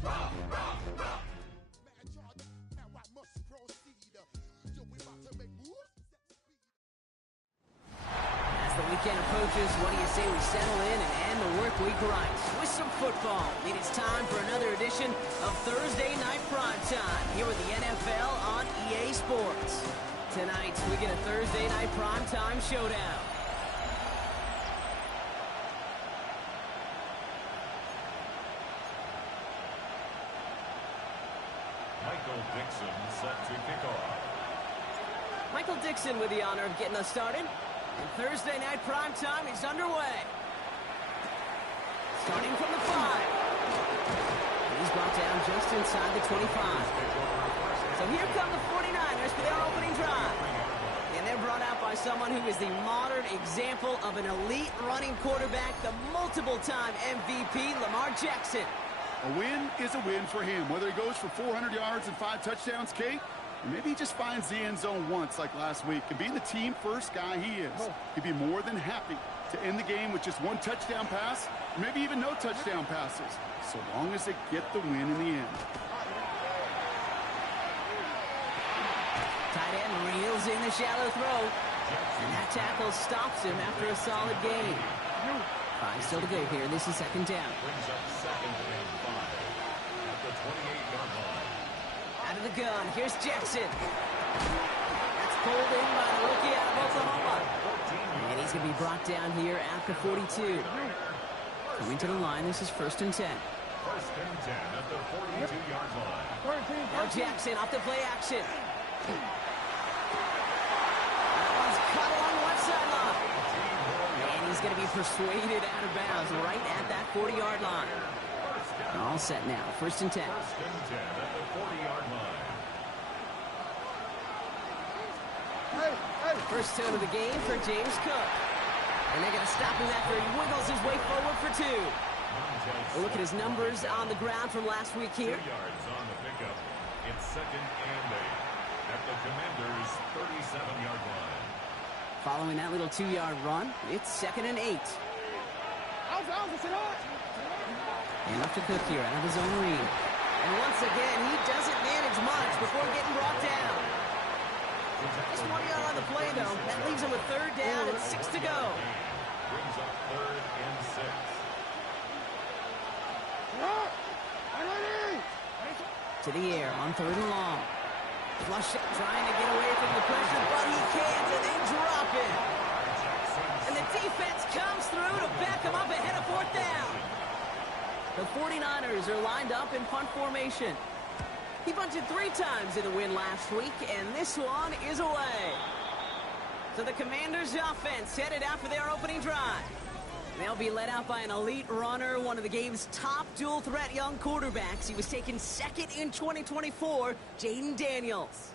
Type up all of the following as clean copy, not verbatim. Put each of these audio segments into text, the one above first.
As the weekend approaches, what do you say we settle in and end the work week right with some football? It is time for another edition of Thursday Night Primetime here with the NFL on EA Sports. Tonight, we get a Thursday Night Primetime showdown. Michael Dixon set to kick off. Michael Dixon with the honor of getting us started. And Thursday Night Primetime is underway. Starting from the 5. And he's brought down just inside the 25. So here come the 49ers for their opening drive. And they're brought out by someone who is the modern example of an elite running quarterback, the multiple-time MVP, Lamar Jackson. A win is a win for him, whether he goes for 400 yards and 5 touchdowns, Kate, or maybe he just finds the end zone once like last week. And being the team-first guy he is, he'd be more than happy to end the game with just 1 touchdown pass, or maybe even no touchdown passes, so long as they get the win in the end. Tight end reels in the shallow throw. And that tackle stops him after a solid gain. 5 still to go here. This is second down. Brings up second and 5 at the 28-yard line. Out of the gun, here's Jackson. That's pulled in by the rookie out of Oklahoma. And he's going to be brought down here at the 42. Coming to the line, this is first and 10. First and 10 at the 42-yard line. Now Jackson off the play action. That one's cut along the left sideline. And he's going to be persuaded out of bounds right at that 40-yard line. All set now, first and 10. First and 10 at the 40-yard line. First down of the game for James Cook. And they're going to stop him after he wiggles his way forward for 2. We'll look at his numbers on the ground from last week 2 here. yards on the pickup. It's second and 8 at the Commanders' 37-yard line. Following that little 2-yard run, it's second and 8. And up to Cook here out of his own read. And once again, he doesn't manage much before getting brought down. Just 1 yard on the play, though. That leaves him with third down and 6 to go. Brings up third and 6. To the air on third and long. Flush it, trying to get away from the pressure, but he can't, and they drop it. And the defense comes through to back him up ahead of fourth down. The 49ers are lined up in punt formation. He punted 3 times in the win last week, and this one is away. So the Commanders' offense headed out for their opening drive. They'll be led out by an elite runner, one of the game's top dual-threat young quarterbacks. He was taken second in 2024, Jaden Daniels.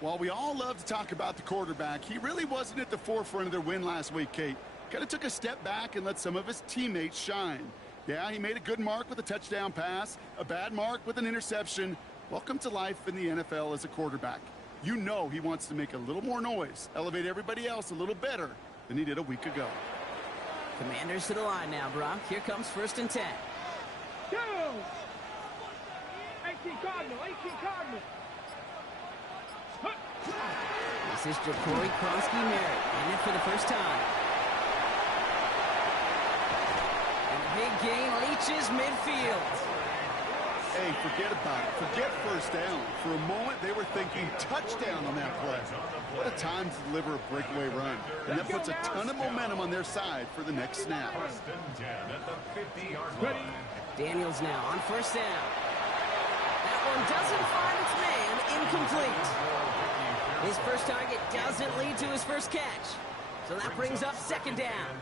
While we all love to talk about the quarterback, he really wasn't at the forefront of their win last week, Kate. Kind of took a step back and let some of his teammates shine. Yeah, he made a good mark with a touchdown pass, a bad mark with an interception. Welcome to life in the NFL as a quarterback. You know he wants to make a little more noise, elevate everybody else a little better than he did a week ago. Commanders to the line now, Brock. Here comes first and 10. Go! 18 Cardinal, 18 Cardinal. This is Ja'Cory Kronsky-Merritt in it for the first time. And the big gain reaches midfield. Hey, forget about it. Forget first down. For a moment, they were thinking touchdown on that play. What a time to deliver a breakaway run. And that puts a ton of momentum on their side for the next snap. First and 10 at the 50-yard line. Daniels now on first down. That one doesn't find its man, incomplete. His first target doesn't lead to his first catch. So that brings up second down.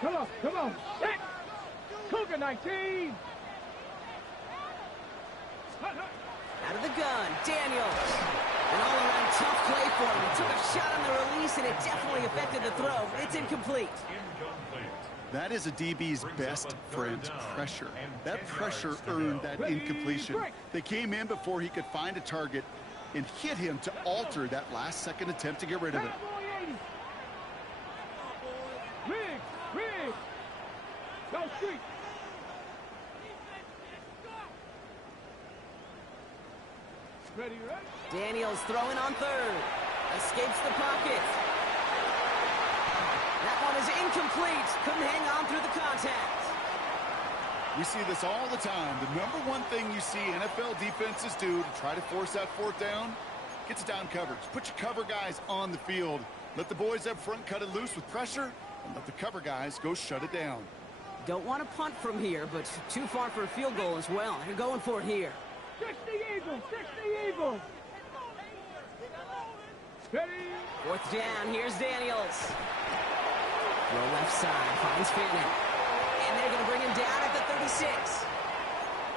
Come on, come on. Set. Cougar 19. Out of the gun, Daniels. An all-around tough play for him. He took a shot on the release, and it definitely affected the throw. It's incomplete. That is a DB's best friend, pressure. That pressure earned that incompletion. They came in before he could find a target and hit him to alter that last-second attempt to get rid of it. Go street. Ready, ready. Daniels throwing on third. Escapes the pocket. That one is incomplete. Couldn't hang on through the contact. We see this all the time. The number one thing you see NFL defenses do to try to force that fourth down, gets down coverage. Put your cover guys on the field. Let the boys up front cut it loose with pressure, and let the cover guys go shut it down. Don't want to punt from here, but too far for a field goal as well. They're going for it here. 60 Eagles, 60 Eagles. Ready. Fourth down, here's Daniels. Throw left side, finds Fannin. And they're going to bring him down at the 36.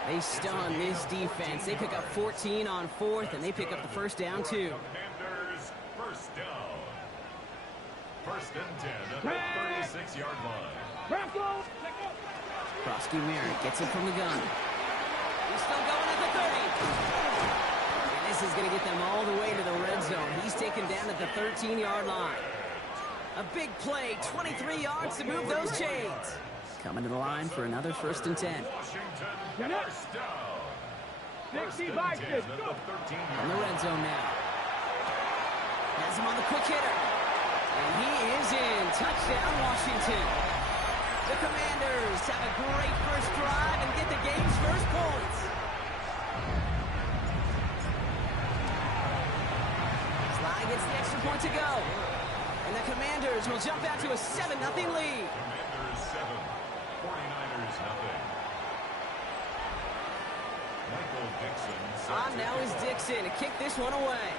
They stun this defense. They pick up 14 on fourth, and they pick up the first down, too. Commanders, first down. First and 10 at the 36-yard line. Krosky Merritt gets it from the gun. He's still going at the 30. And this is going to get them all the way to the red zone. He's taken down at the 13-yard line. A big play, 23 yards to move those chains. Coming to the line for another first and 10. Washington, first down. 60 by 6. Go. On the red zone now. Has him on the quick hitter. And he is in. Touchdown, Washington. The Commanders have a great first drive and get the game's first points. Sly gets the extra point to go. And the Commanders will jump out to a 7-0 lead. Commanders 7, 49ers nothing. Michael Dixon. On now is Dixon to kick this one away.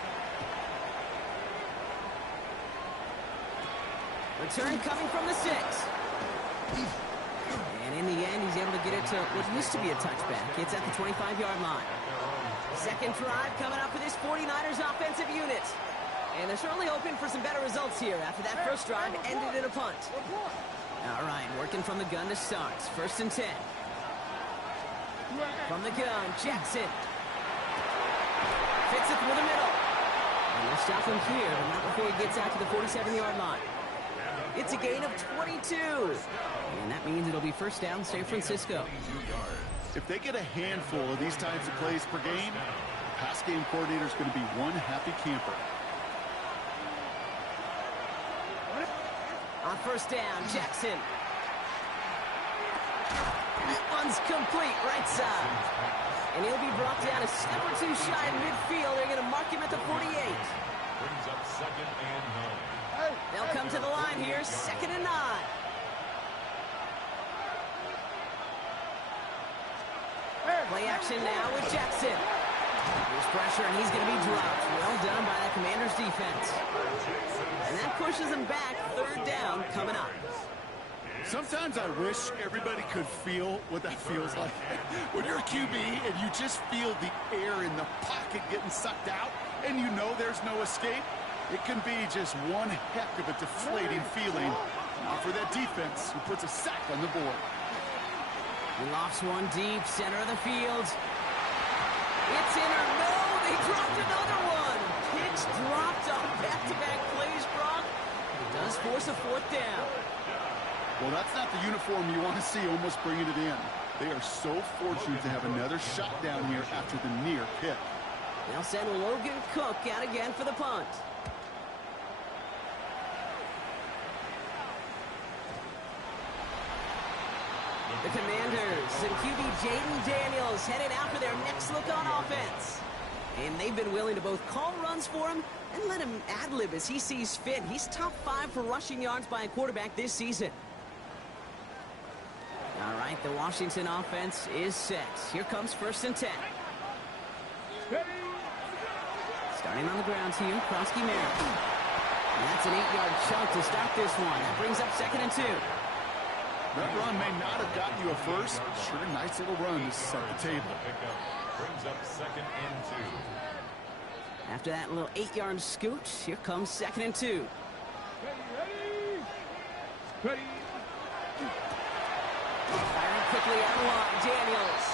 Return coming from the 6. And in the end, he's able to get it to what used to be a touchback. It's at the 25-yard line. Second drive coming up for this 49ers offensive unit. And they're certainly hoping for some better results here after that first drive ended in a punt. All right, working from the gun to start. First and 10. From the gun, Jackson. Fits it through the middle. And they'll stop him here, but not before he gets out to the 47-yard line. It's a gain of 22. And that means it'll be first down San Francisco. If they get a handful of these types of plays per game, the pass game coordinator is going to be one happy camper. On first down, Jackson. That one's complete, right side. And he'll be brought down a step or two shy in midfield. They're going to mark him at the 48. Brings up second and 9. They'll come to the line here, second and 9. Play action now with Jackson. There's pressure, and he's going to be dropped. Well done by the Commanders' defense. And that pushes him back. Third down coming up. Sometimes I wish everybody could feel what that feels like. When you're a QB and you just feel the air in the pocket getting sucked out, and you know there's no escape, it can be just one heck of a deflating feeling for that defense who puts a sack on the board. He lofts one deep, center of the field. It's in or no, they dropped another one. Pitch dropped on back-to-back plays, Brock. It does force a fourth down. Well, that's not the uniform you want to see almost bringing it in. They are so fortunate to have another shot down here after the near pick. They'll send Logan Cook out again for the punt. The Commanders and QB Jaden Daniels headed out for their next look on offense. And they've been willing to both call runs for him and let him ad-lib as he sees fit. He's top 5 for rushing yards by a quarterback this season. All right, the Washington offense is set. Here comes first and 10. Starting on the ground here, Krosky Merritt. And that's an 8-yard chunk to start this one. That brings up second and 2. That run may not have gotten you a first, but sure a nice little run to set the table. Brings up second and 2. After that little 8-yard scoot, here comes second and 2. Ready. Firing quickly out of line, Daniels.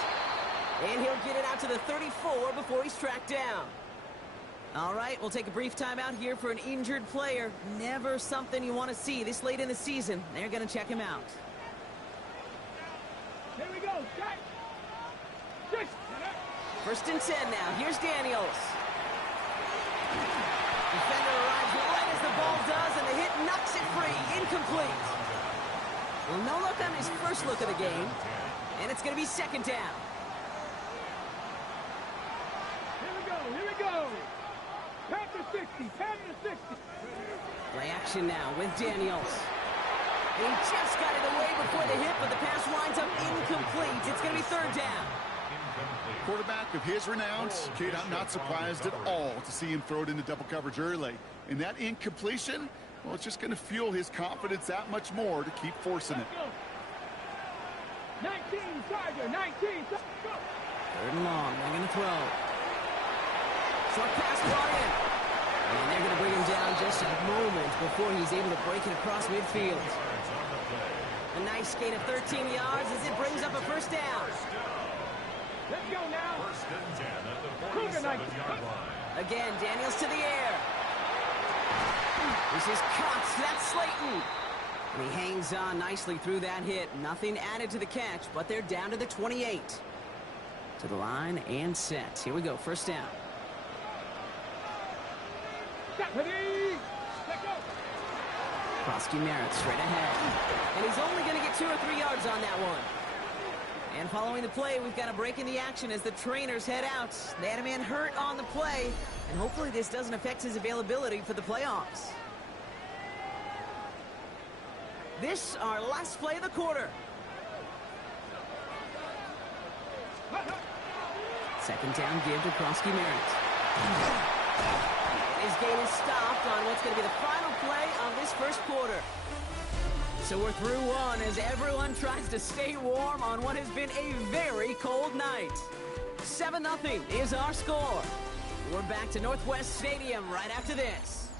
And he'll get it out to the 34 before he's tracked down. All right, we'll take a brief timeout here for an injured player. Never something you want to see this late in the season. They're going to check him out. Here we go. Set. Six. First and 10 now. Here's Daniels. Defender arrives right as the ball does, and the hit knocks it free. Incomplete. Well, no look on his first look of the game, and it's going to be second down. Here we go. Here we go. Pat to 60. Pat to 60. Play action now with Daniels. He just got it away before the hit, but the pass winds up incomplete. It's going to be third down. Quarterback of his renown, Kate, I'm not surprised at all to see him throw it into double coverage early. And that incompletion, well, it's just going to fuel his confidence that much more to keep forcing it. 19, Tiger, 19. Go. Third and long. They're going to throw. Short pass brought in. And they're going to bring him down just a moment before he's able to break it across midfield. A nice gain of 13 yards as it brings up a first down. Let's go now. First and 10 at the 47-yard line. Again, Daniels to the air. This is caught. That's Slayton. And he hangs on nicely through that hit. Nothing added to the catch, but they're down to the 28. To the line and set. Here we go. First down. Ready. Let's go. Krosky Merritt straight ahead. And he's only going to get 2 or 3 yards on that one. And following the play, we've got a break in the action as the trainers head out. They had a man hurt on the play, and hopefully this doesn't affect his availability for the playoffs. This, our last play of the quarter. Second down give to Krosky Merritt. His gain is stopped on what's going to be the final play of this first quarter. So we're through one as everyone tries to stay warm on what has been a very cold night. 7-0 is our score. We're back to Northwest Stadium right after this.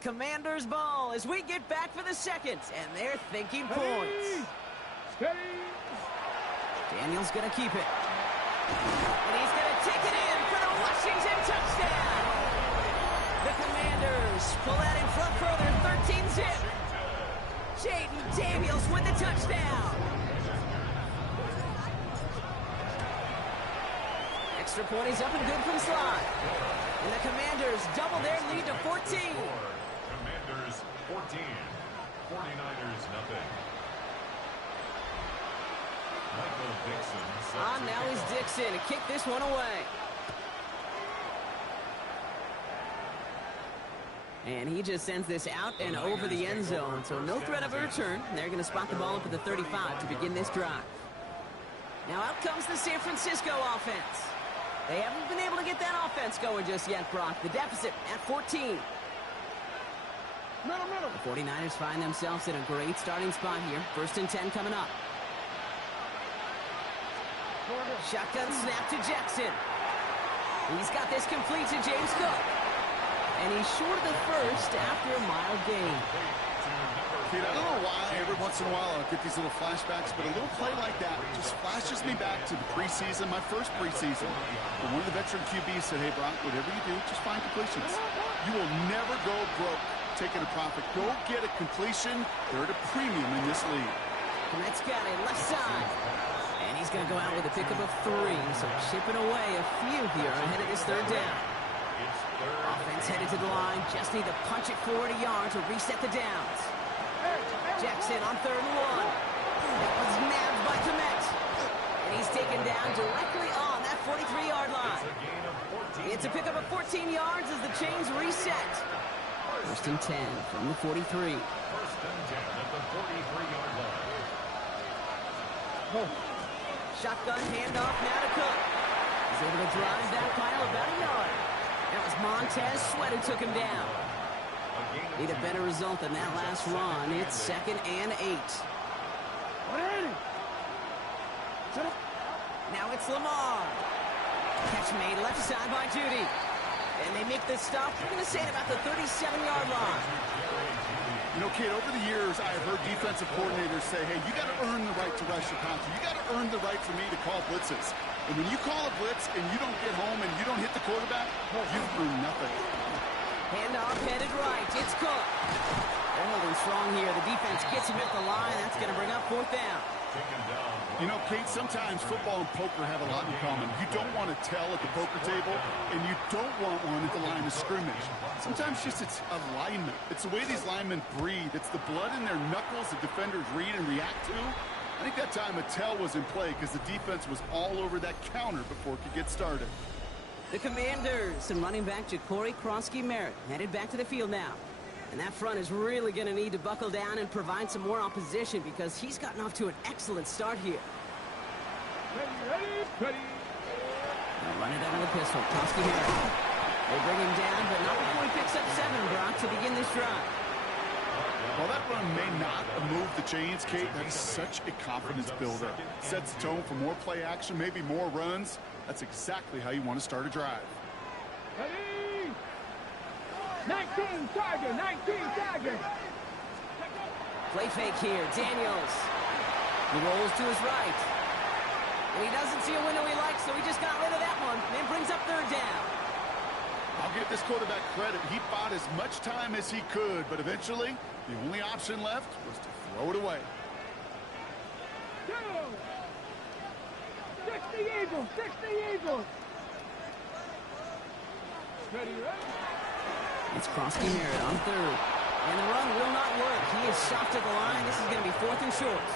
Commander's ball as we get back for the second, and they're thinking points. Steady. Daniels going to keep it. And he's going to take it in for the Washington touchdown. The Commanders pull out in front further, 13-zip. Jaden Daniels with the touchdown. Extra point is up and good from slide. And the Commanders double their lead to 14. Commanders 14. 49ers nothing. Michael Dixon. Now is Dixon to kick this one away. And he just sends this out and over the end zone, so no threat of a return. They're going to spot the ball up at the 35 to begin this drive. Now out comes the San Francisco offense. They haven't been able to get that offense going just yet, Brock. The deficit at 14. Middle. The 49ers find themselves in a great starting spot here. First and 10 coming up. Shotgun snap to Jackson. He's got this complete to James Cook. And he's short of the first after a mild gain. Kate, I don't know why every once in a while I get these little flashbacks, but a little play like that just flashes me back to the preseason, my first preseason. When one of the veteran QBs said, hey, Brock, whatever you do, just find completions. You will never go broke taking a profit. Go get a completion. They're at a premium in this league. Komet's got it left side. And he's going to go out with a pickup of 3. So chipping away a few here ahead of this third down. Offense headed to the line. Just need to punch it 40 yards to reset the downs. Jackson on 3rd and 1. That was nabbed by Komet. And he's taken down directly on that 43-yard line. It's a pickup of 14 yards as the chains reset. First and 10 from the 43. First and 10 at the 43-yard line. Shotgun handoff now to Cook. He's able to drive that pile about a yard. That was Montez Sweat who took him down. Need a better result than that last run. It's 2nd and 8. Now it's Lamar. Catch made left side by Judy. And they make the stop. We're going to say it about the 37-yard line. You know, Kate, over the years, I've heard defensive coordinators say, hey, you got to earn the right to rush your passer. You got to earn the right for me to call blitzes. And when you call a blitz and you don't get home and you don't hit the quarterback, you've earned nothing. Handoff headed right. It's Cook. They're holding strong here. The defense gets him at the line. That's going to bring up 4th down. You know, Kate, sometimes football and poker have a lot in common. You don't want to tell at the poker table, and you don't want one at the line of scrimmage. Sometimes just it's alignment. It's the way these linemen breathe. It's the blood in their knuckles that defenders read and react to. I think that time a tell was in play because the defense was all over that counter before it could get started. The Commanders and running back Ja'Cory Kronsky-Merritt headed back to the field now. And that front is really going to need to buckle down and provide some more opposition because he's gotten off to an excellent start here. Ready. They'll run it out of the pistol. Kronsky-Merritt. They bring him down, but not before he picks up 7, Brock, to begin this drive. While that run may not have moved the chains, Kate, that's such a confidence builder. Sets the tone for more play action, maybe more runs. That's exactly how you want to start a drive. Ready. 19 Tiger. Play fake here. Daniels. He rolls to his right. And he doesn't see a window he likes, so he just got rid of that one. And brings up 3rd down. I'll give this quarterback credit. He bought as much time as he could, but eventually, the only option left was to throw it away. 60 Eagles. Ready. It's Kronsky-Merritt on 3rd. And the run will not work. He is stopped at the line. This is going to be 4th and short.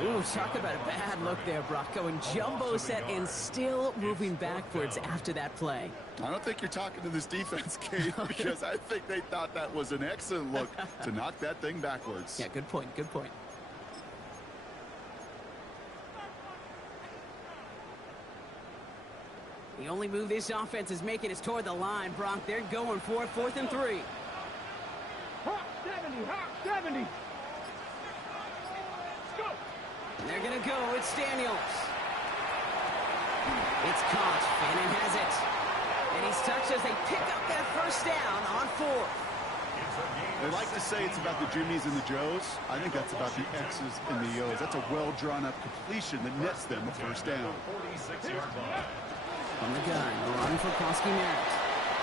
Ooh, talk about a bad look there, Brock. Going jumbo set and still moving backwards after that play. I don't think you're talking to this defense, Kate, because I think they thought that was an excellent look to knock that thing backwards. Yeah, good point. The only move this offense is making is toward the line, Brock. They're going for it, 4th and 3. Hawk 70. Go. And they're going to go. It's Daniels. It's caught. Fannin has it. And he's touched as they pick up that 1st down on 4th. They like to say it's about the Jimmies and the Joes. I think that's about the X's and the O's. That's a well-drawn-up completion that nets them a 1st down. 46-yard line. From the gun, a run for Kronsky-Merritt.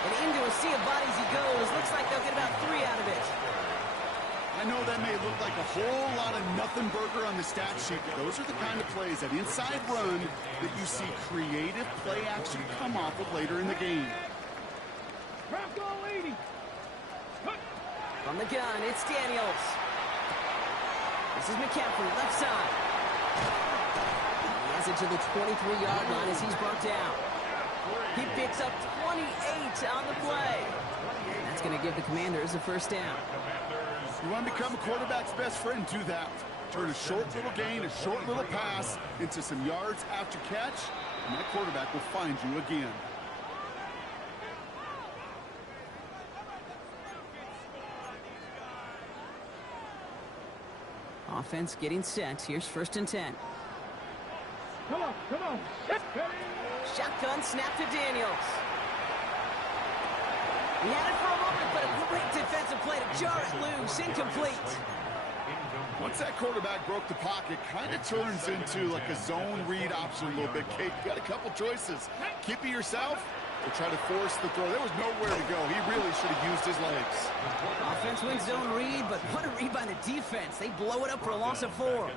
And into a sea of bodies he goes. Looks like they'll get about 3 out of it. I know that may look like a whole lot of nothing burger on the stat sheet, but those are the kind of plays, that inside run, that you see creative play action come off of later in the game. Bronco 80. From the gun, it's Daniels. This is McCaffrey, left side. He has it to the 23-yard line as he's brought down. He picks up 28 on the play. That's going to give the Commanders a 1st down. You want to become a quarterback's best friend? Do that. Turn a short little gain, a short little pass into some yards after catch, and that quarterback will find you again. Offense getting set. Here's 1st and 10. Come on. Shotgun snap to Daniels. He had it for a moment, but a great defensive play to jar it loose. Incomplete. Once that quarterback broke the pocket, kind of turns into like a zone read option a little bit. Kate, you got a couple choices. Keep it yourself or try to force the throw. There was nowhere to go. He really should have used his legs. Offense wins zone read, but what a read by the defense. They blow it up for a loss of 4.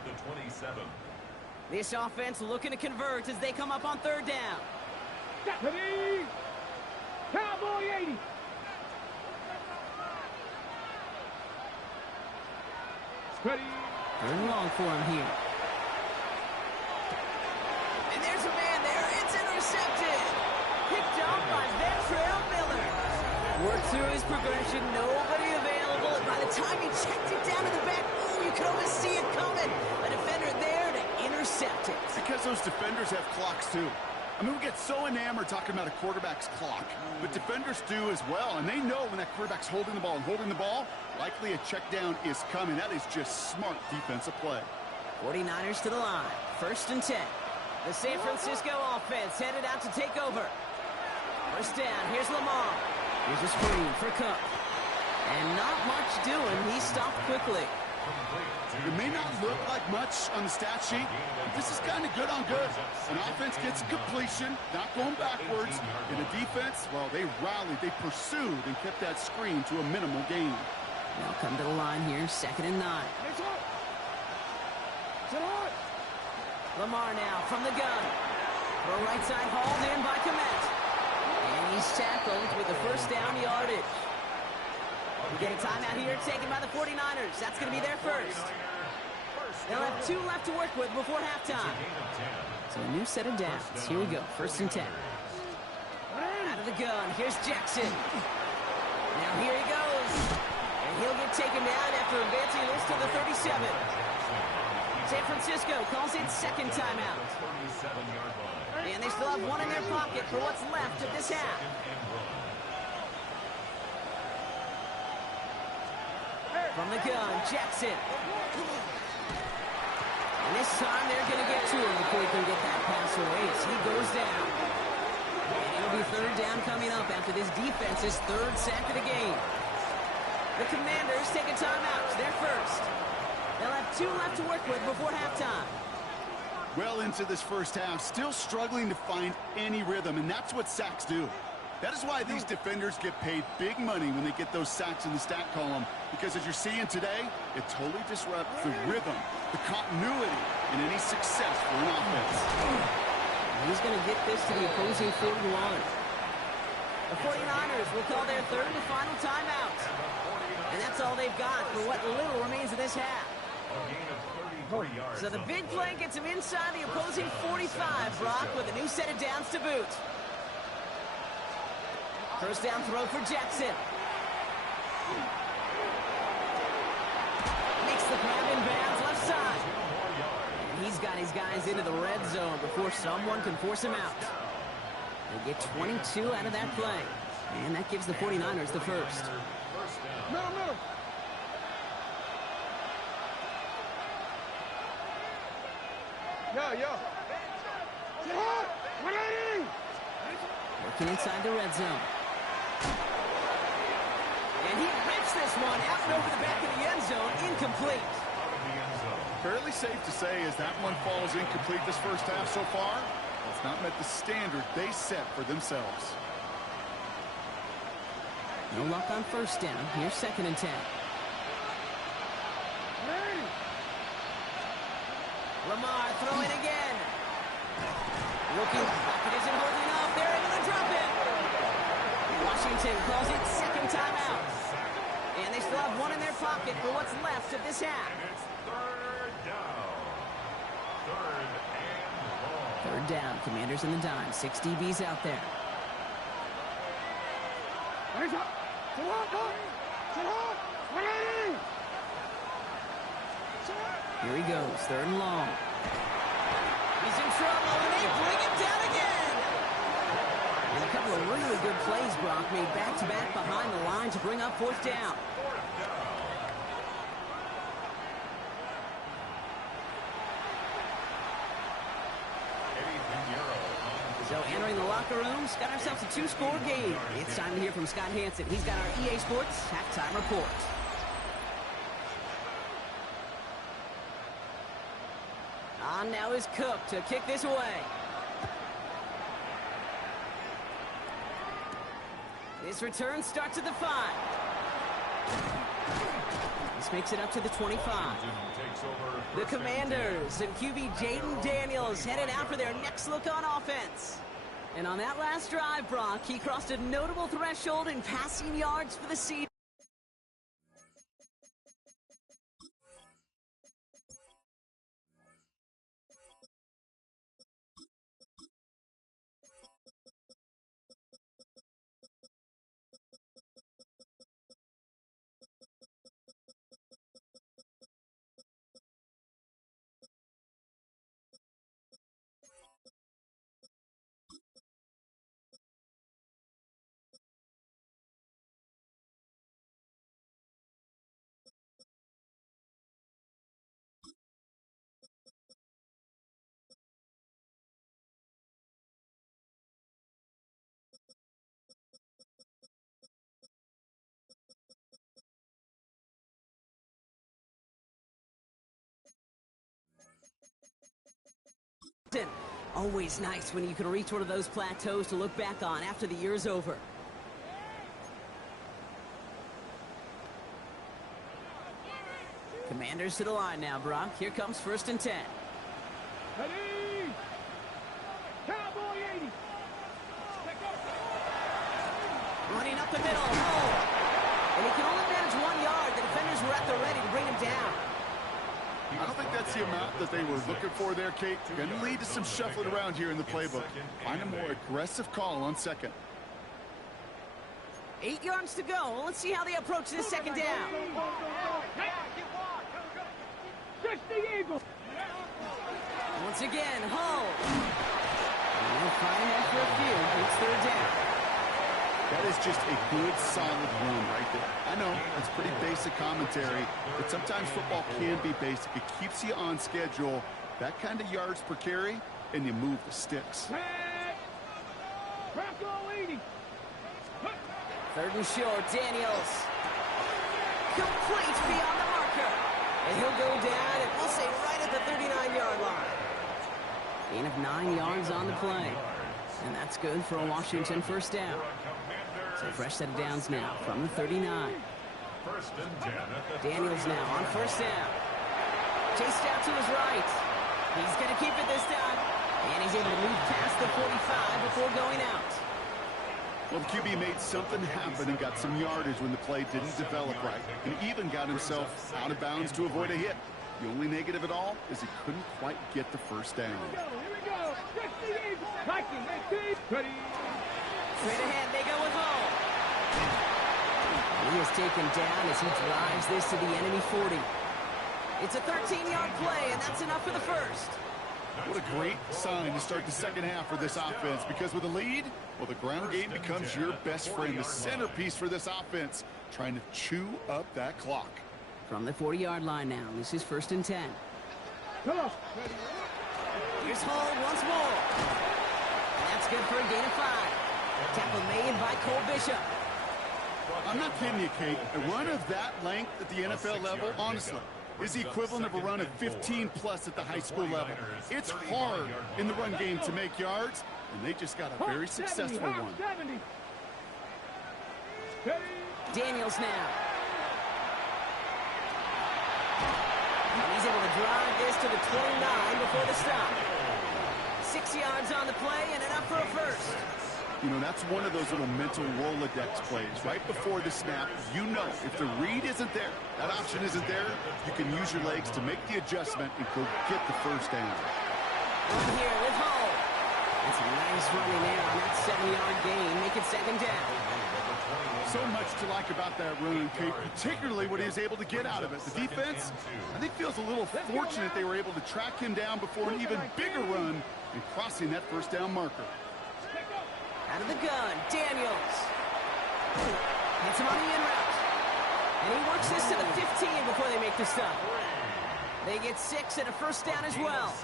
This offense looking to convert as they come up on 3rd down. Ready. Cowboy 80. Ready. 3rd and long for him here. And there's a man there. It's intercepted. Picked off by Ventrell Miller. Worked through his progression. Nobody available. And by the time he checked it down to the back, you could almost see it coming. A defender there to intercept it. Because those defenders have clocks too. I mean, we get so enamored talking about a quarterback's clock, but defenders do as well, and they know when that quarterback's holding the ball, likely a check down is coming. That is just smart defensive play. 49ers to the line. 1st and 10. The San Francisco offense headed out to take over. 1st down. Here's Lamar. Here's a screen for Cook. And not much doing. He stopped quickly. It may not look like much on the stat sheet, but this is kind of good on good. An offense gets a completion, not going backwards. And the defense, well, they rallied, they pursued, and kept that screen to a minimal gain. Now come to the line here, 2nd and 9. Lamar now from the gun. The right side hauled in by Komet. And he's tackled with the first down yardage. We get a timeout here taken by the 49ers. That's going to be their first. They'll have 2 left to work with before halftime. So a new set of downs. Here we go, 1st and 10. Out of the gun, here's Jackson. Now here he goes. And he'll get taken down after advancing this to the 37. San Francisco calls it 2nd timeout. And they still have 1 in their pocket for what's left of this half. From the gun, Jackson. And this time they're going to get to him before he can get that pass away as he goes down. And it'll be 3rd down coming up after this defense's 3rd sack of the game. The Commanders take a timeout. They're first. They'll have 2 left to work with before halftime. Well into this first half, still struggling to find any rhythm, and that's what sacks do. That is why these defenders get paid big money when they get those sacks in the stat column, because as you're seeing today, it totally disrupts the rhythm, the continuity, and any success for an offense. He's going to get this to the opposing 41. The 49ers will call their 3rd and final timeout. And that's all they've got for what little remains of this half. So the big play gets him inside the opposing 45, Brock, with a new set of downs to boot. First down throw for Jackson. Makes the grab in bounds left side. And he's got his guys into the red zone before someone can force him out. They get 22 out of that play. And that gives the 49ers the first. No. Yo. Sit hard. 180. Working inside the red zone. And he rips this one out and over the back of the end zone. Incomplete. Fairly safe to say as that one falls incomplete this first half so far, it's not met the standard they set for themselves. No luck on first down. Here's 2nd and 10. Lamar throwing again. Looking back, it isn't holding up. They're able to drop it. Washington calls it 2nd timeout. And they still have 1 in their pocket for what's left of this half. It's 3rd down. 3rd and long. 3rd down. Commanders in the dime. 6 DBs out there. Here he goes, 3rd and long. He's in trouble, and they bring him down again. And a couple of really good plays, Brock, made back-to-back behind the line to bring up 4th down. So entering the locker rooms, got ourselves a 2-score game. It's time to hear from Scott Hansen. He's got our EA Sports halftime report. On now is Cook to kick this away. This return starts at the 5. This makes it up to the 25. The Commanders and QB Jaden Daniels headed out for their next look on offense. And on that last drive, Brock, he crossed a notable threshold in passing yards for the season. Always nice when you can reach one of those plateaus to look back on after the year's over. Commanders to the line now, Brock. Here comes 1st and 10. Ready? Cowboy 80. Running up the middle. Oh! And he can only manage 1 yard. The defenders were at the ready to bring him down. I don't think that's the amount that they were looking for there, Kate. Going to lead to some shuffling around here in the playbook. Find a more aggressive call on 2nd. 8 yards to go. Let's see how they approach this 2nd down. 60 Eagles. Once again, Hull. And they'll find that for a few. It's 3rd down. That is just a good, solid run right there. I know, it's pretty basic commentary, but sometimes football can be basic. It keeps you on schedule, that kind of yards per carry, and you move the sticks. Bronco 80. 3rd and short, Daniels. Complete beyond the marker. And he'll go down, and we'll say right at the 39-yard line. Gain of 9 yards on the play. And that's good for a Washington 1st down. So fresh set of downs now from the 39. 1st and 10 at the Daniels now on 1st down. Chased out to his right. He's going to keep it this time. And he's able to move past the 45 before going out. Well, the QB made something happen and got some yardage when the play didn't develop right. And even got himself out of bounds to avoid a hit. The only negative at all is he couldn't quite get the 1st down. Here we go. 60 Eagles. Viking 18. Ready. Straight ahead, they go with Hull. He is taken down as he drives this to the enemy 40. It's a 13-yard play, and that's enough for the 1st. What a great sign to start the 2nd half for this offense, because with a lead, well, the ground game becomes your best friend, the centerpiece for this offense, trying to chew up that clock. From the 40-yard line now, this is 1st and 10. Come on. Here's Hull once more. And that's good for a gain of 5. Tackle made by Cole Bishop. I'm not kidding you, Kate. A run of that length at the NFL level, honestly, is the equivalent of a run of 15-plus at the high school level. It's hard in the run game to make yards, and they just got a very successful one. 70. Daniels now. And he's able to drive this to the 29 before the stop. 6 yards on the play and enough for a 1st. You know, that's one of those little mental Rolodex plays. Right before the snap, you know if the read isn't there, that option isn't there, you can use your legs to make the adjustment and go get the 1st down. One here with Hull. That's a nice running there on that 7-yard gain. Make it 2nd down. So much to like about that run, Kate, particularly what he was able to get out of it. The defense, I think, feels a little fortunate they were able to track him down before an even bigger run and crossing that 1st down marker. Out of the gun, Daniels. Hits him on the in route. And he works this to the 15 before they make the stop. They get 6 and a 1st down as well.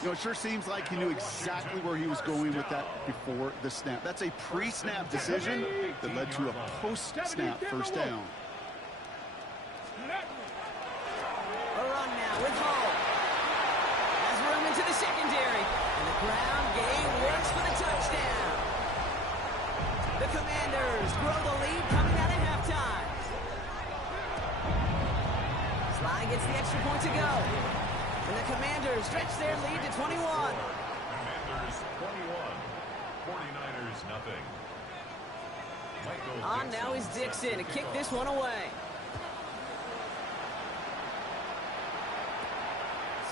You know, it sure seems like he knew exactly where he was going with that before the snap. That's a pre-snap decision that led to a post-snap 1st down. A run now with Hull. Has room into the secondary. And the ground game works for the touchdown. The Commanders grow the lead coming out of halftime. Sly gets the extra point to go. And the Commanders stretch their lead to 21. Commanders 21, 49ers nothing. On now is Dixon to kick this one away.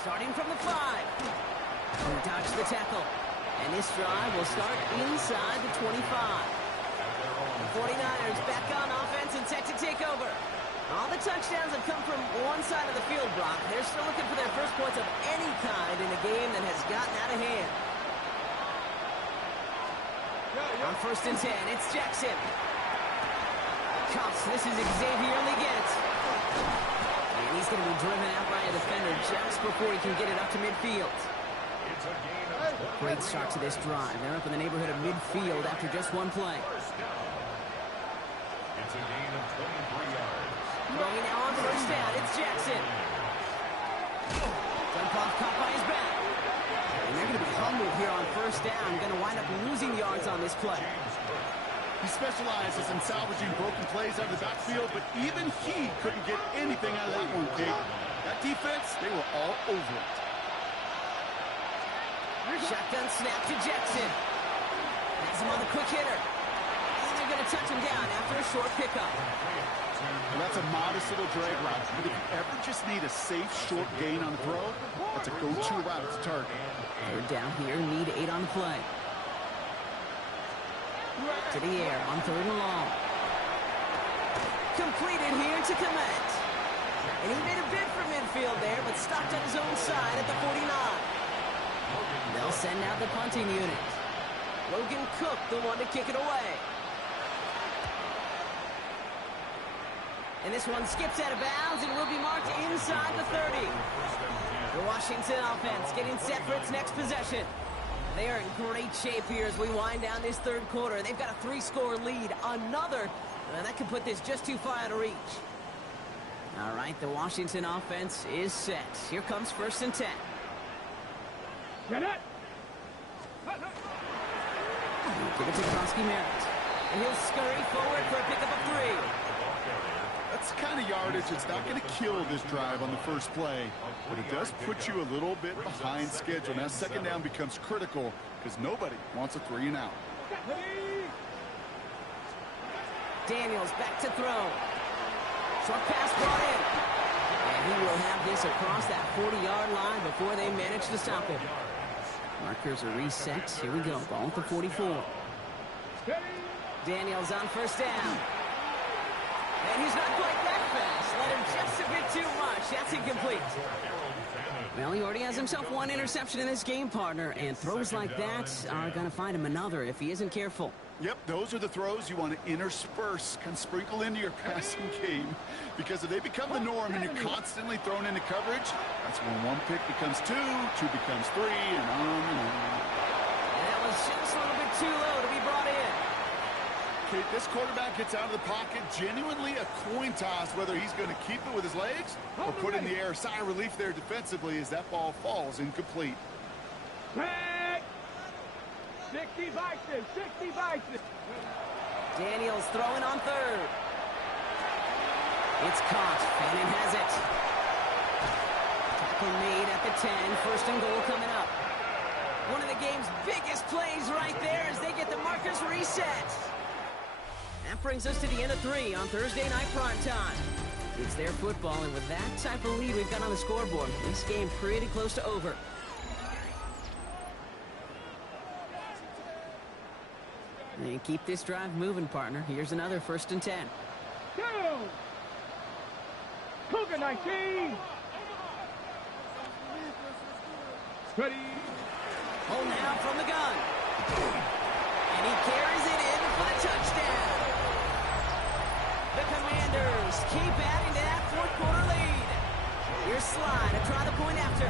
Starting from the 5. Dodge the tackle. And this drive will start inside the 25. The 49ers back on offense and set to take over. All the touchdowns have come from one side of the field, Brock. They're still looking for their first points of any kind in a game that has gotten out of hand. On 1st and 10, it's Jackson. Cuffs, this is Xavier Leggett. And he's going to be driven out by a defender just before he can get it up to midfield. Great start to this drive. They're up in the neighborhood of midfield after just one play. It's a gain of 23 yards. Going now on 1st down, it's Jackson. Dump off caught by his back. And they're going to be humbled here on first down. Going to wind up losing yards on this play. He specializes in salvaging broken plays out of the backfield, but even he couldn't get anything out of that one, Kate. That defense, they were all over it. Shotgun snap to Jackson. Has him on the quick hitter. And they're going to touch him down after a short pickup. Well, that's a modest little drag route, but if you ever just need a safe, short gain on the throw, that's a go-to route to target. Third down here, need 8 on the play. To the air on 3rd and long. Completed here to Komet. And he made a bid for midfield there, but stopped on his own side at the 49. They'll send out the punting unit. Logan Cook, the one to kick it away. And this one skips out of bounds and will be marked inside the 30. The Washington offense getting set for its next possession. They are in great shape here as we wind down this third quarter. They've got a 3-score lead. Another, and that could put this just too far out of reach. All right, the Washington offense is set. Here comes 1st and 10. Get it! Give it to Krosky Merritt. And he'll scurry forward for a pickup of 3. That's the kind of yardage that's not going to kill this drive on the first play, but it does put you a little bit behind schedule. Now, 2nd down becomes critical because nobody wants a 3 and out. Daniels back to throw. Short pass brought in. And he will have this across that 40-yard line before they manage to stop him. Markers are reset. Here we go. Ball at the 44. Daniels on 1st down. And he's not quite that fast. Let him just a bit too much. That's incomplete. Well, he already has himself 1 interception in this game, partner, and throws like that are going to find him another if he isn't careful. Yep, those are the throws you want to intersperse, kind of sprinkle into your passing game, because if they become the norm and you're constantly thrown into coverage, that's when 1 pick becomes 2, 2 becomes 3, and on and on. And that was just a little bit too low to be brought in. Okay, this quarterback gets out of the pocket, genuinely a coin toss whether he's going to keep it with his legs or put it in the air. Sigh of relief there defensively as that ball falls incomplete. Back! 60 Bison, 60 Bison. Daniels throwing on 3rd. It's caught. Fannin has it. Tackle made at the 10. 1st and goal coming up. One of the game's biggest plays right there as they get the markers reset. That brings us to the end of 3 on Thursday night primetime. It's their football, and with that type of lead we've got on the scoreboard, this game pretty close to over. And keep this drive moving, partner. Here's another 1st and 10. Go! Cougar 19! Ready! Oh, now from the gun. And he carries it in for the touchdown. The Commanders keep adding to that 4th quarter lead. Here's Slide to try the point after.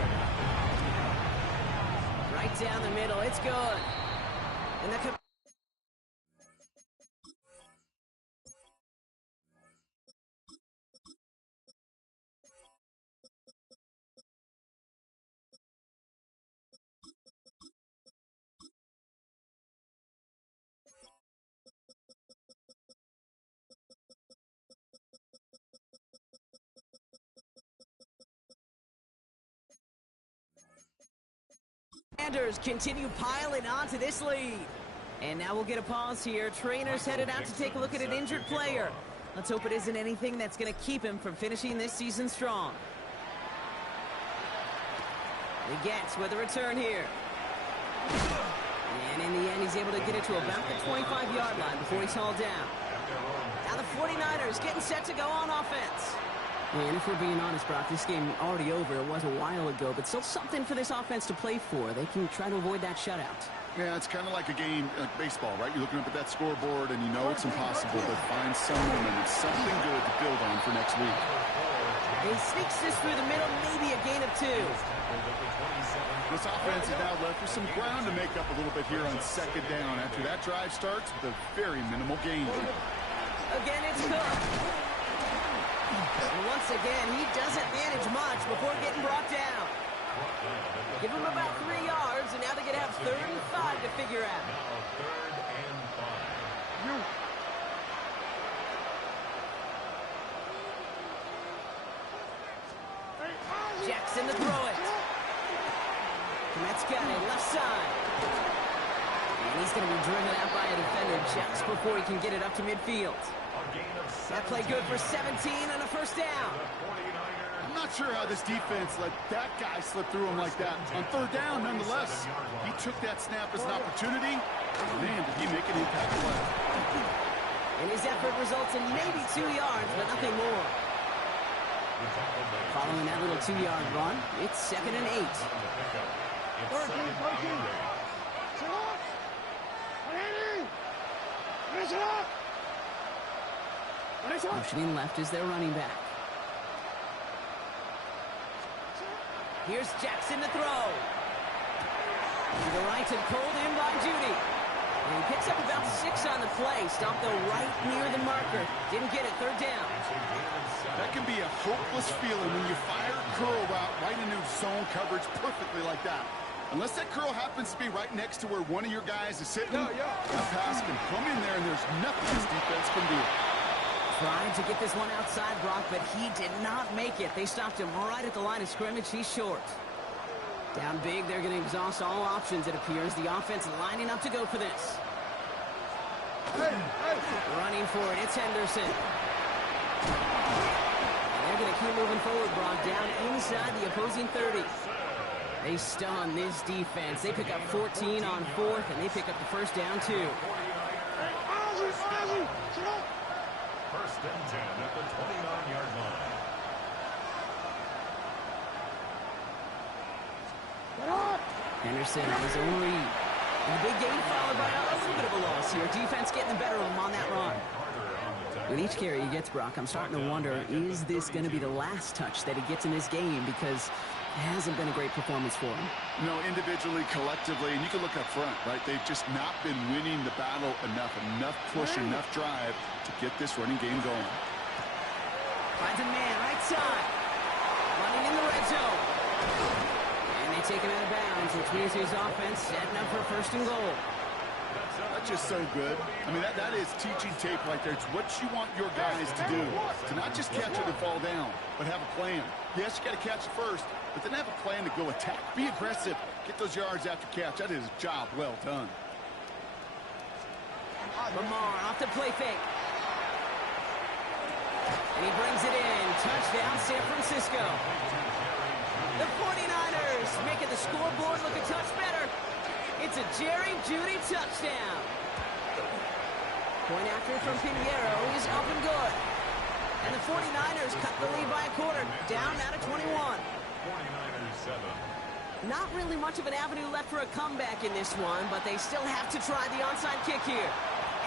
Right down the middle. It's good. And the Commanders continue piling onto this lead. And now we'll get a pause here. Trainers headed out to take a look at an injured player. Let's hope it isn't anything that's going to keep him from finishing this season strong. He gets with a return here. And in the end, he's able to get it to about the 25-yard line before he's hauled down. Now the 49ers getting set to go on offense. And if we're being honest, Brock, this game already over. It was a while ago, but still something for this offense to play for. They can try to avoid that shutout. Yeah, it's kind of like a game, like baseball, right? You're looking up at that scoreboard, and you know it's impossible, but find some momentum, something good to build on for next week. He sneaks this through the middle, maybe a gain of 2. This offense is now left with some ground to make up a little bit here on 2nd down after that drive starts with a very minimal gain. Again, it's Cook. And once again, he doesn't manage much before getting brought down. Give them about 3 yards, and now they're going to have 3rd and 5 to figure out. Now 3rd and 5. You. Jackson to throw it. Komet's got it, left side. And he's going to be driven out by a defender just before he can get it up to midfield. That play good for 17 and a first down. I'm not sure how this defense let that guy slip through him like that. On 3rd down, nonetheless, he took that snap as an opportunity. Man, did he make an impact play. And his effort results in maybe 2 yards, but nothing more. Following that little 2-yard run, it's 2nd and 8. Motioning left is their running back. Here's Jackson to throw. To the right and pulled in by Judy. And he picks up about 6 on the play. Stopped though right near the marker. Didn't get it, 3rd down. That can be a hopeless feeling when you fire a curl route right into zone coverage perfectly like that. Unless that curl happens to be right next to where one of your guys is sitting, that pass can come in there and there's nothing this defense can do. Trying to get this one outside, Brock, but he did not make it. They stopped him right at the line of scrimmage. He's short. Down big, they're going to exhaust all options, it appears. The offense lining up to go for this. Running for it, it's Henderson. And they're going to keep moving forward, Brock, down inside the opposing 30. They stun this defense. They pick up 14 on 4th, and they pick up the first down, too. 1st and 10 at the 29-yard line. Henderson on his own read. And the big gain followed by a little bit of a loss here. Defense getting the better of him on that run. With each carry he gets, Brock, I'm starting to wonder, is this going to be the last touch that he gets in this game? Because it hasn't been a great performance for him. No, individually, collectively, and you can look up front, right? They've just not been winning the battle enough push, enough drive to get this running game going. Finds a man, right side. Running in the red zone. And they take him out of bounds, which means his offense setting up for 1st and goal. That's just so good. I mean, that is teaching tape right there. It's what you want your guys to do. To not just catch it and fall down, but have a plan. Yes, you got to catch it first, but then have a plan to go attack. Be aggressive. Get those yards after catch. That is a job well done. Lamar off the play fake. And he brings it in. Touchdown, San Francisco. The 49ers making the scoreboard look a touch better. It's a Jerry Jeudy touchdown. Point after from Pinheiro is up and good. And the 49ers cut the lead by a quarter, down now to 21. 49ers 7. Not really much of an avenue left for a comeback in this one, but they still have to try the onside kick here.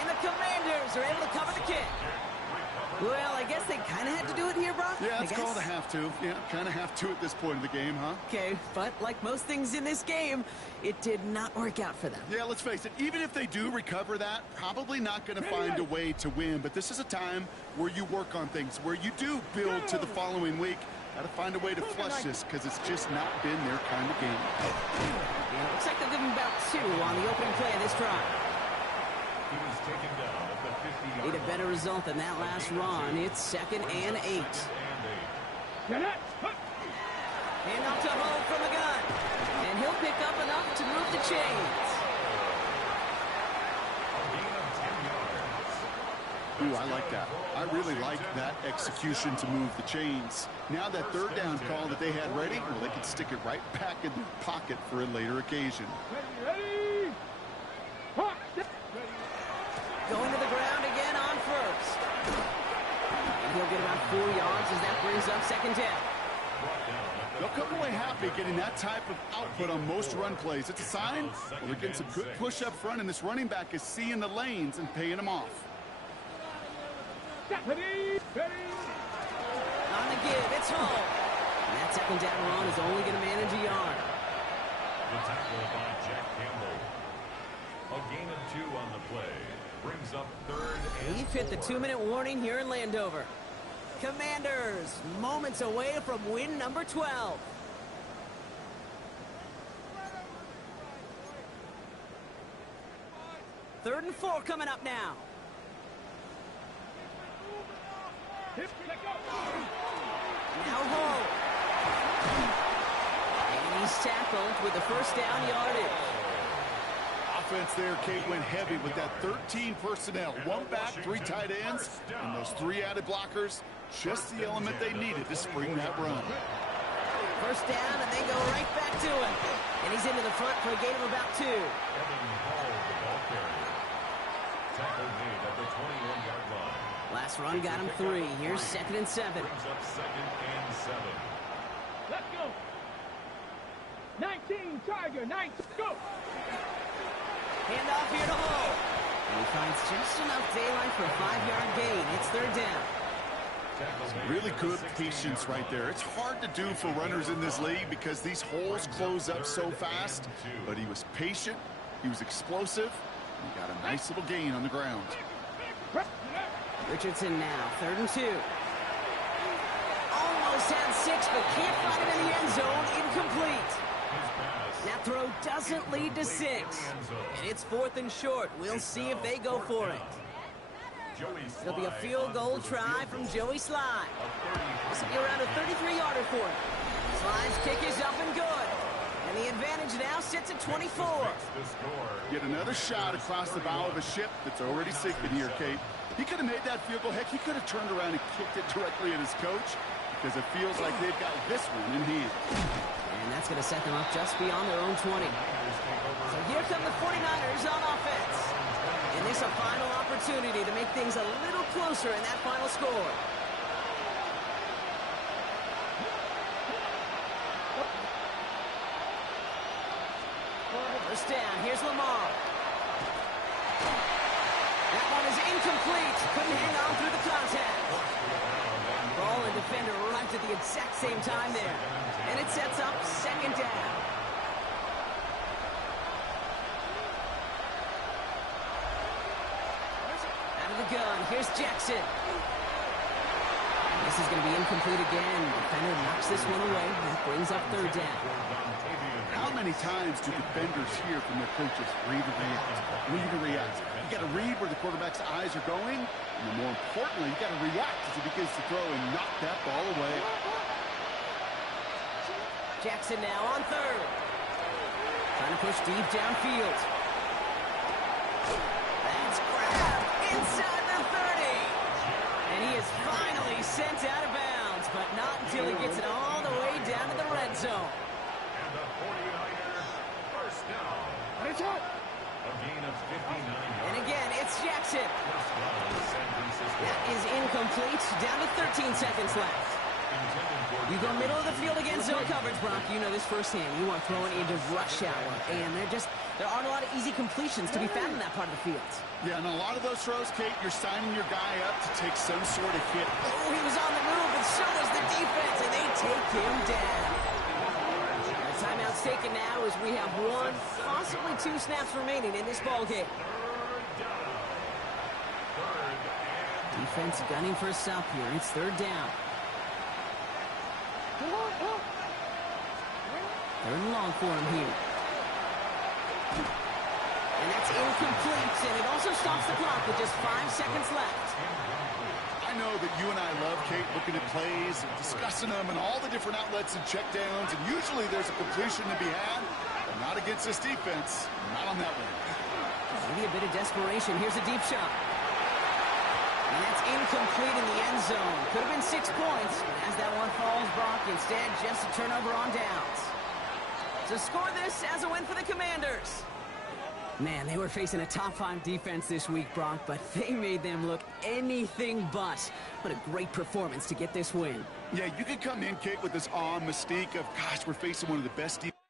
And the Commanders are able to cover the kick. Well, I guess they kind of had to do it here, Brock. Yeah, it's called a have to. Yeah, kind of have to at this point in the game, huh? Okay, but like most things in this game, it did not work out for them. Yeah, let's face it, even if they do recover that, probably not going to find a way to win. But this is a time where you work on things, where you do build to the following week. Got to find a way to flush this because it's just not been their kind of game. Yeah, looks like they'll give him about 2 on the opening play of this drive. He was taken down at the 50-yard Need a better result than that last run. It's 2nd and 8. And up to home from the gun. And he'll pick up enough to move the chains. Ooh, I like that. I really like that execution to move the chains. Now that 3rd down call that they had ready, well, they can stick it right back in their pocket for a later occasion. Ready. Going to the ground again on 1st. And he'll get about 4 yards as that brings up 2nd down. They'll come away happy getting that type of output on most run plays. It's a sign they're getting some good push up front, and this running back is seeing the lanes and paying them off. Ready. On the give, it's home. And that 2nd down run is only going to manage a yard. The tackle by Jack Campbell. A gain of 2 on the play. Brings up 3rd and We've hit the 2-minute warning here in Landover. Commanders, moments away from win number 12. 3rd and 4 coming up now. Now Hall. And he's tackled with the first down yardage. Offense there, Kate, went heavy with that 13 personnel. 1 back, 3 tight ends, and those 3 added blockers. Just the element they needed to spring that run. First down, and they go right back to him. And he's into the front for a gain of about 2. Last run got him 3. Here's 2nd and 7. Brings up 2nd and 7. Let's go. 19, Tiger, 19, go. Hand off here to Hall. And he finds just enough daylight for a 5-yard gain. It's 3rd down. Really good patience right there. It's hard to do for runners in this league because these holes close up so fast. But he was patient. He was explosive. He got a nice little gain on the ground. Richardson now, 3rd and 2. Almost had 6, but can't find it in the end zone. Incomplete. That throw doesn't lead to 6. And it's 4th and short. We'll see if they go for it. It'll be a field goal try from Joey Sly. This will be around a 33-yarder for him. Sly's kick is up and good. And the advantage now sits at 24. Get another shot across the bow of a ship that's already sinking here, Kate. He could have made that field goal. Heck, he could have turned around and kicked it directly at his coach because it feels like they've got this one in hand. And that's going to set them up just beyond their own 20. So here come the 49ers on offense. And this is a final opportunity to make things a little closer in that final score. First down, here's Lamar. That one is incomplete. Couldn't hang on through the contact. Ball and defender arrived at the exact same time there. And it sets up 2nd down. Out of the gun, here's Jackson. This is going to be incomplete again. Defender knocks this one away. That brings up 3rd down. How many times do defenders hear from their coaches, read and react, read and react? You got to read where the quarterback's eyes are going, and more importantly, you got to react as he begins to throw and knock that ball away. Jackson now on 3rd. Trying to push deep downfield. That's grabbed inside the 30. And he is finally sent out of bounds, but not until he gets it all the way down to the red zone. The 49er first down. Nice hit. A gain of 59 yards. And again, it's Jackson. First down, San Francisco. That is incomplete. Down to 13 seconds left. You go middle of the field against zone coverage, Brock. You know this firsthand. You want throwing into rush hour. And there aren't a lot of easy completions to be found in that part of the field. Yeah, and a lot of those throws, Kate, you're signing your guy up to take some sort of hit. Oh, he was on the move, and so was the defense, and they take him down. Timeout's taken now as we have 1, possibly 2 snaps remaining in this ball game. Defense gunning for a stop here. It's 3rd down. 3rd and long for him here. And that's incomplete, and it also stops the clock with just 5 seconds left. I know that you and I love, Kate, looking at plays and discussing them and all the different outlets and checkdowns, and usually there's a completion to be had, but not against this defense. Not on that one. Maybe a bit of desperation. Here's a deep shot. And that's incomplete in the end zone. Could have been 6 points, but as that one falls, Brock, instead just a turnover on downs. So score this as a win for the Commanders. Man, they were facing a top-5 defense this week, Brock, but they made them look anything but. What a great performance to get this win. Yeah, you could come in, Kate, with this awe mystique of, gosh, we're facing one of the best defenses.